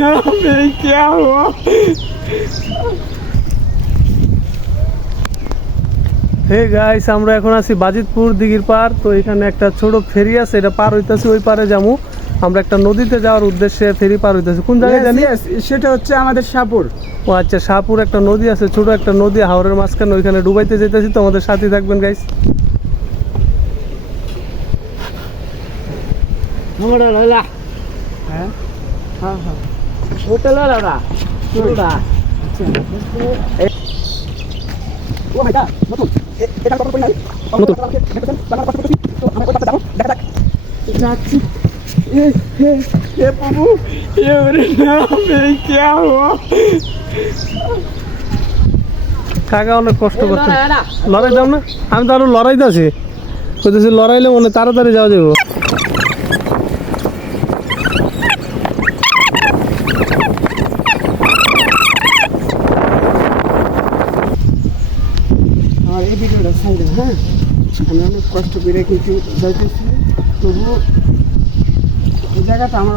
नाम है क्या हुआ? হে গাইস, আমরা এখন আছি বাজিতপুর দিঘির পার। তো এখানে একটা ছোট ফেরি আছে, এটা পার হইতেছি, ওই পারে যাবো। আমরা একটা নদীতে যাওয়ার উদ্দেশ্যে ফেরি পার হইতেছি। কোন জায়গায় জানি? সেটা হচ্ছে আমাদের শাহপুর। ও আচ্ছা, শাহপুর একটা নদী আছে, ছোট একটা নদী, হাওরের মাঝখানে, ওইখানে ডুবাইতে যেতেছি। তো আমাদের সাথে থাকবেন গাইস। হ্যাঁ হ্যাঁ হ্যাঁ হোটেল ওরা পুরোটা ও ভাইটা নতুন এটা কত করে নাই নতুন দেখেন বাংলা কত করছি তো আমরা ওই পাশে যাব দেখা যাক যাচ্ছি এ হে এ বাবু ये मेरे नाम है क्या हुआ? কাকা অনেক কষ্ট করছে, লড়াই দাম না। আমি তো আরো লড়াইতে আছি, কইতেছি লড়াইলে মনে তাড়াতাড়ি যাওয়া যাবো। আর এই ভিডিওটা সাইডে হ্যাঁ আমি অনেক কষ্ট করে কিন্তু যাইতেছি তবু এই জায়গাটা আমার